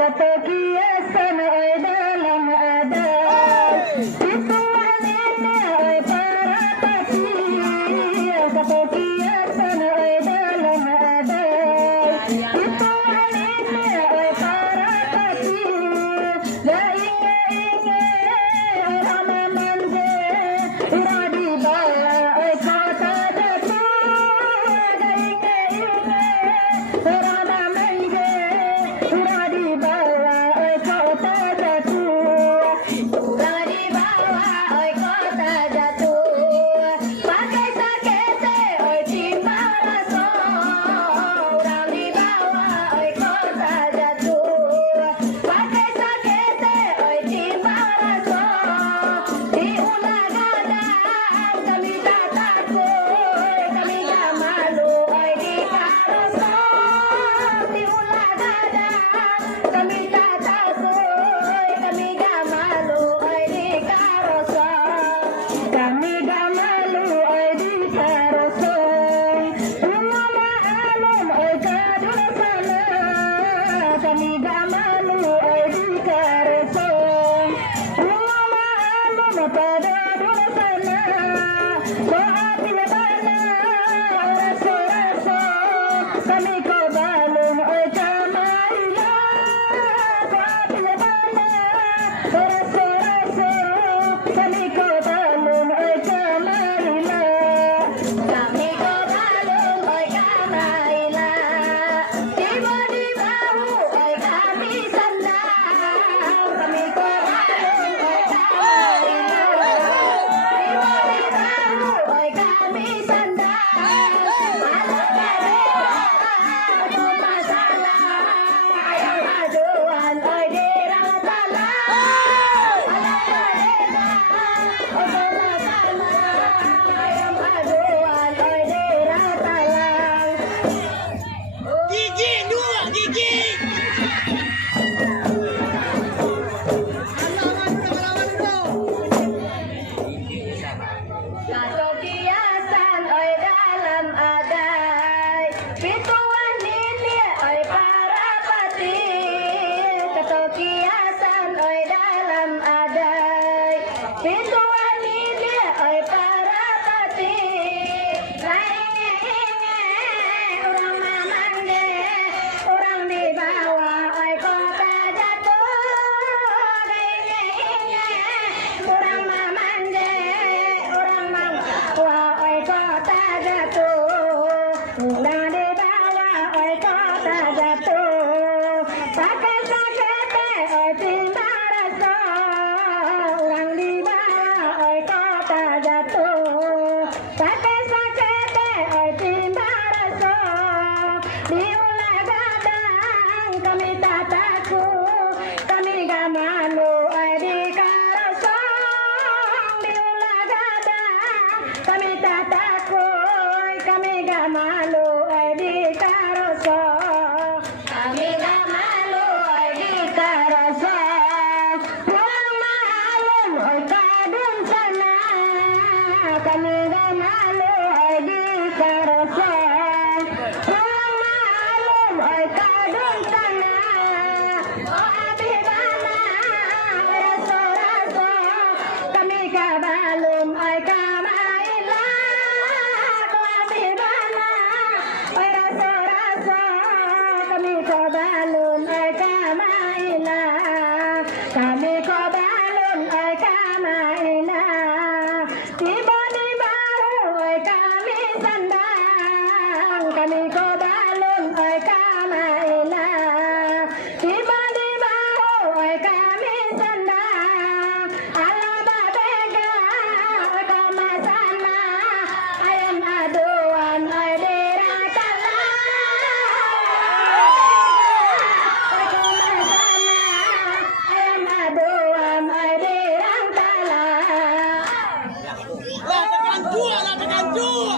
Katakiasan ay dalam adat, ituan ini ay para pati. Katakiasan ay dalam adat, ituan ini ay para pati. Lainga-inga orang memanje, ura di bawah ay kota jatuh. Lainga-inga orang memanje, ura di bawah ay kota jatuh. Ura di bawah ay kota jatuh. Pakai sakete ay timba rasa. Ura di bawah ay kota jatuh. Pakai sakete ay timba rasa. Di ulah-gadang kami tak takut, kami tak malu ay di karoso. Di ulah-gadang kami tak takut, kami gak malu ay di karoso. Kami gak malu ay di karoso. Bunga maalum ay kadul sana. Kami gak malu ay di karoso. Bunga maalum pada dul sana. Doa pinabana raso-raso. Kami ko balong ay kamayla. Doa pinabana raso-raso. Kami ko balong ay kamayla. Kami ko balong ay kamayla. Tiba di bahu ay kami sandal. Kami ko balong ay kamayla. Tiba di bahu ay kami sandal. Alam kadera ako masalah. Ayaw aduan ay dirang talang. Alam kadera ako masalah. Ayaw aduan ay dirang talang. Gigi, dua gigi. Katokiasan ay dalam aday, pituan nili ay para pati. Katokiasan ay dalam aday, pituan nili ay para pati. Lainge-inge orang mamande, orang di bawah ay kota jatuh. Lainge-inge orang mamande, orang bawah ay kota jatuh. Orang di bawah ay kota jatuh. Pakai sakete ay timba rasa. Orang di bawah ay kota jatuh. Pakai sakete ay timba rasa. Di ulah-gadang kami tak takut, kami gak malu ay di karosong. Di ulah-gadang kami tak takut, kami gak malu ay di karosong. Kami gak malu ay di karosong. Pulang malam ay kadun sana. Kami gak malu ay di karosong. Pulang malam ay kadun sana. Oh abibana raso-raso. Kami gak balum ay kamayla. Oh abibana ay raso-raso. Kami ko balum ay kamayla. Kami ko balum ay kamayla. Tiba di bahu ay kami sandang. Kami ko balum ay kamayla. Dua.